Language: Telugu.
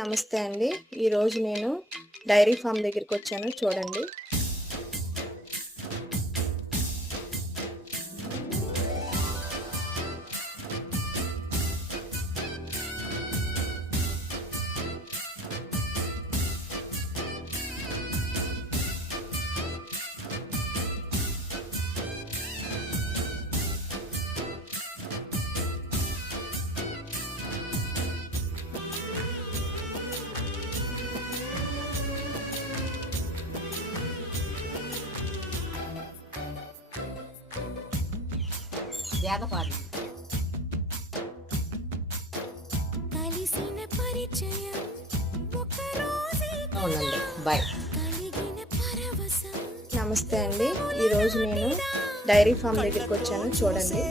నమస్తే అండి. ఈరోజు నేను డైరీ ఫార్మ్ దగ్గరికొచ్చాను చూడండి. వేదపాడి అవునండి. బాయ్. నమస్తే అండి. ఈరోజు నేను డైరీ ఫార్మ్ దగ్గరికొచ్చాను చూడండి.